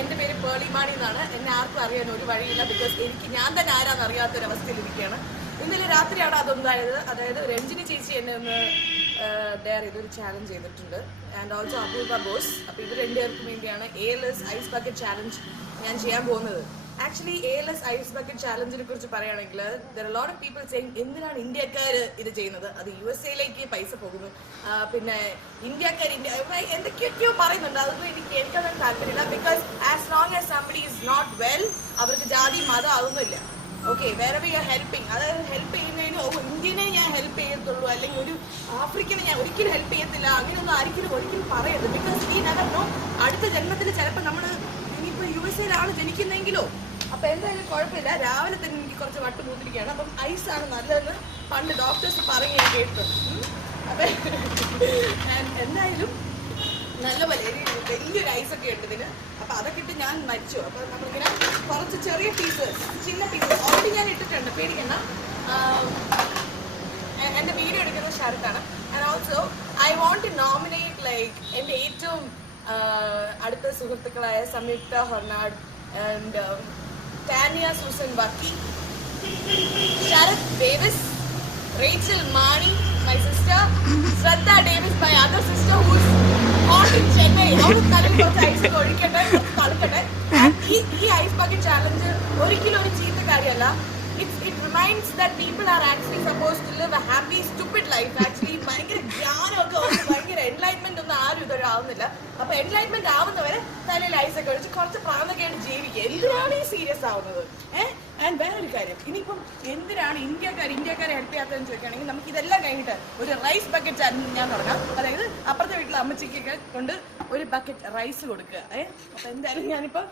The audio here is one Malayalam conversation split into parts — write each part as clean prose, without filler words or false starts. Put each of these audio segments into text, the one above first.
എൻ്റെ പേര് പേളിമാണി എന്നാണ്. എന്നെ ആർക്കും അറിയാൻ ഒരു വഴിയില്ല. ബിക്കോസ് ഞാൻ തന്നെ ആരാന്ന് അറിയാത്തൊരവസ്ഥയിലിരിക്കുകയാണ്. ഇന്നലെ രാത്രിയാണ് അതുണ്ടായത്. അതായത് രഞ്ജിനി ചേച്ചി എന്നെ ഒന്ന് ഡെയർ ചെയ്തൊരു ചാലഞ്ച് ചെയ്തിട്ടുണ്ട്. ആൻഡ് ഓൾസോ അപൂർവ ബോസ്. അപ്പോൾ ഇത് രണ്ടുപേർക്കും വേണ്ടിയാണ് ALS ഐസ് ബക്കറ്റ് ചാലഞ്ച് ഞാൻ ചെയ്യാൻ പോകുന്നത്. ആക്ച്വലി ALS ഐസ് ബക്കറ്റ് ചാലഞ്ചിനെ കുറിച്ച് പറയുകയാണെങ്കിൽ there are lot of people saying എന്തിനാണ് ഇന്ത്യക്കാർ ഇത് ചെയ്യുന്നത്, അത് USA പൈസ പോകുന്നു, പിന്നെ ഇന്ത്യക്കാർ എന്തൊക്കെയൊക്കെയോ പറയുന്നുണ്ട്. അതൊന്നും എനിക്കത് താല്പര്യമില്ല. Because as long as somebody is not well, അവർക്ക് ജാതി മതം അതൊന്നുമില്ല. ഓക്കെ, വേറെ വി ആർ ഹെൽപ്പിങ്. അതായത് ഹെൽപ്പ് ചെയ്യുന്നതിന് ഇന്ത്യനെ ഞാൻ ഹെൽപ്പ് ചെയ്യത്തുള്ളൂ, അല്ലെങ്കിൽ ഒരു ആഫ്രിക്കനെ ഞാൻ ഒരിക്കലും ഹെൽപ്പ് ചെയ്യത്തില്ല, അങ്ങനെയൊന്നും ഒരിക്കലും പറയരുത്. ബിക്കോസ് ഈ നഗറിനോ അടുത്ത ജന്മത്തിൽ ചിലപ്പോൾ നമ്മൾ ഇനിയിപ്പോൾ USA ജനിക്കുന്നെങ്കിലോ. അപ്പൊ എന്തായാലും കുഴപ്പമില്ല. രാവിലെ തന്നെ എനിക്ക് കുറച്ച് വട്ട് പൂത്തിരിക്കുകയാണ്. അപ്പം ഐസാണ് നല്ലതെന്ന് പണ്ട് ഡോക്ടേഴ്സ് പറഞ്ഞ് കേട്ടിട്ടുണ്ട്. അപ്പൊ എന്തായാലും നല്ല വലിയൊരു ഐസൊക്കെ ഉണ്ട് ഇതിന്. അപ്പൊ അതൊക്കെ ഇട്ട് ഞാൻ മരിച്ചു. അപ്പൊ നമ്മളിങ്ങനെ കുറച്ച് ചെറിയ പീസസ്, ചിന്ന പീസസ് ഓൾറെഡി ഞാൻ ഇട്ടിട്ടുണ്ട്, പേടിക്കണ്ട. എൻ്റെ വീഡിയോ എടുക്കുന്നത് ശരത്താണ്. And also I want to nominate like എൻ്റെ ഏറ്റവും അടുത്ത സുഹൃത്തുക്കളായ സംയുക്ത ഹെർനാഡ് ആൻഡ് ടാനിയ സൂസൻ ബക്കി, Sarath Davis, Rachel Mani, my sister, Shraddha Davis, my other sister who's hot in Chennai. അവൾ തലയിൽ കുറച്ച് ഐസ് ഒഴിക്കട്ടെ, തണുക്കട്ടെ. ഈ ഐസ് ബക്കറ്റ് ചാലഞ്ച് ഒരിക്കലും ഒരു ചീത്ത കാര്യമല്ല. It reminds that people are actually supposed to live a happy, stupid life. Actually, ഭയങ്കര ജ്ഞാനമൊക്കെ ഭയങ്കര എൻലൈറ്റ്മെന്റ് ഒന്നും ആരും ഇതുവരെ ആവുന്നില്ല. അപ്പൊ എൻലൈറ്റ്മെന്റ് ആവുന്നവരെ തലയിൽ ഐസൊക്കെ ഒഴിച്ച് കുറച്ച് പ്രാണക്കേട്ട് ജീവിക്കുക. എന്തിനാണ് ഈ സീരിയസ് ആവുന്നത്? ആൻഡ് വേറൊരു കാര്യം, ഇനിയിപ്പം എന്തിനാണ് ഇന്ത്യക്കാരെ ഹെൽപ്പ് ചെയ്യാത്തതെന്ന് ചോദിക്കുകയാണെങ്കിൽ നമുക്ക് ഇതെല്ലാം കഴിഞ്ഞിട്ട് ഒരു റൈസ് ബക്കറ്റ് ചാലഞ്ച് ഞാൻ തുടങ്ങാം. അതായത് അപ്പുറത്തെ വീട്ടിലെ അമ്മച്ചിക്കൊക്കെ കൊണ്ട് ഒരു ബക്കറ്റ് റൈസ് കൊടുക്കുക. അപ്പൊ എന്തായാലും ഞാനിപ്പോ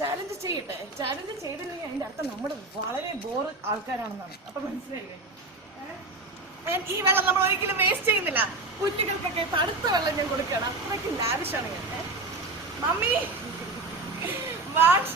ചാലഞ്ച് ചെയ്യട്ടെ. ചാലഞ്ച് ചെയ്തില്ലെങ്കിൽ അതിന്റെ അർത്ഥം നമ്മൾ വളരെ ബോറ് ആൾക്കാരാണെന്നാണ്. അപ്പൊ മനസ്സിലായില്ലേ? ഈ വെള്ളം നമ്മൾ ഒരിക്കലും വേസ്റ്റ് ചെയ്യുന്നില്ല. കുഞ്ഞുങ്ങൾക്കൊക്കെ തണുത്ത വെള്ളം ഞാൻ കൊടുക്കണം. അത്രയ്ക്ക് ലാവിഷാണ് ഞാൻ. Mummy what